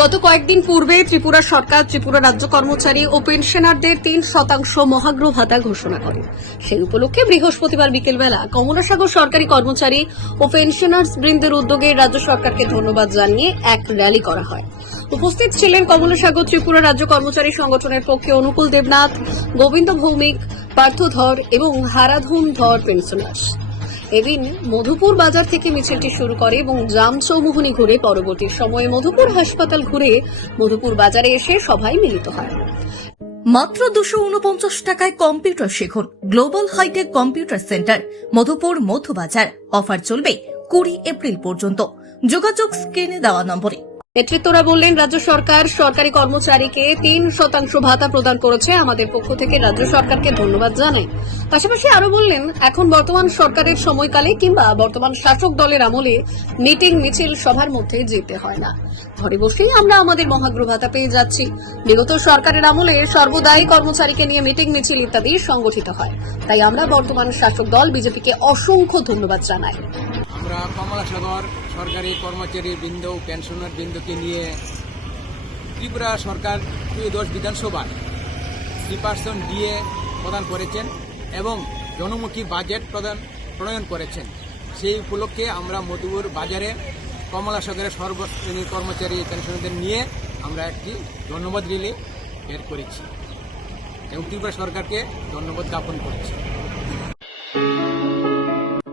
গত কয়েকদিন পূর্বে ত্রিপুরা সরকার, ত্রিপুরা রাজ্য কর্মচারী ও পেনশনারদের তিন শতাংশ মহাগ্র ভাতা ঘোষণা করে। সেই উপলক্ষে বৃহস্পতিবার বিকেলবেলা কমলাসাগর সরকারি কর্মচারী ও পেনশনার্স বৃন্দের উদ্যোগে রাজ্য সরকারকে ধন্যবাদ জানিয়ে এক র্যালি করা হয়। উপস্থিত ছিলেন কমলাসাগর ত্রিপুরা রাজ্য কর্মচারী সংগঠনের পক্ষে অনুকূল দেবনাথ, গোবিন্দ ভৌমিক, পার্থ ধর এবং হারাধুম ধর পেনশনার্স। এদিন মধুপুর বাজার থেকে মিছিলটি শুরু করে এবং জাম চৌমুহনী ঘুরে পরবর্তী সময়ে মধুপুর হাসপাতাল ঘুরে মধুপুর বাজারে এসে সভায় মিলিত হয়। মাত্র দুশো উনপঞ্চাশ টাকায় কম্পিউটার শিখুন। Global hitech computer centre, Madhupur Madhubazar. Offer চলবে কুড়ি এপ্রিল পর্যন্ত। যোগাযোগ স্ক্রিনে দেওয়া নম্বরে। নেতৃত্বরা বললেন, রাজ্য সরকার সরকারি কর্মচারীকে তিন শতাংশ ভাতা প্রদান করেছে। আমাদের পক্ষ থেকে রাজ্য সরকারকে ধন্যবাদ জানাই। পাশাপাশি আরও বললেন, এখন বর্তমান সরকারের সময়কালে কিংবা বর্তমান শাসক দলের আমলে মিটিং মিছিল সভার মধ্যে যেতে হয় না। ঘরে বসেই আমরা আমাদের মহাগ্র ভাতা পেয়ে যাচ্ছি। বিগত সরকারের আমলে সর্বদাই কর্মচারীকে নিয়ে মিটিং, মিছিল ইত্যাদি সংগঠিত হয়। তাই আমরা বর্তমান শাসক দল, বিজেপিকে অসংখ্য ধন্যবাদ জানাই। আমরা কমলাসাগর সরকারি কর্মচারী বৃন্দ পেনশনার বৃন্দকে নিয়ে ত্রিপুরা সরকার ত্রয়োদশ বিধানসভায় থ্রি পার্সেন্ট ডিএ প্রদান করেছেন এবং জনমুখী বাজেট প্রদান, প্রণয়ন করেছেন। সেই উপলক্ষে আমরা মধুপুর বাজারে কমলাসাগরের সর্বশ্রেণীর কর্মচারী পেনশনারদের নিয়ে আমরা একটি ধন্যবাদ রিলে বের করেছি এবং ত্রিপুরা সরকারকে ধন্যবাদ জ্ঞাপন করছি।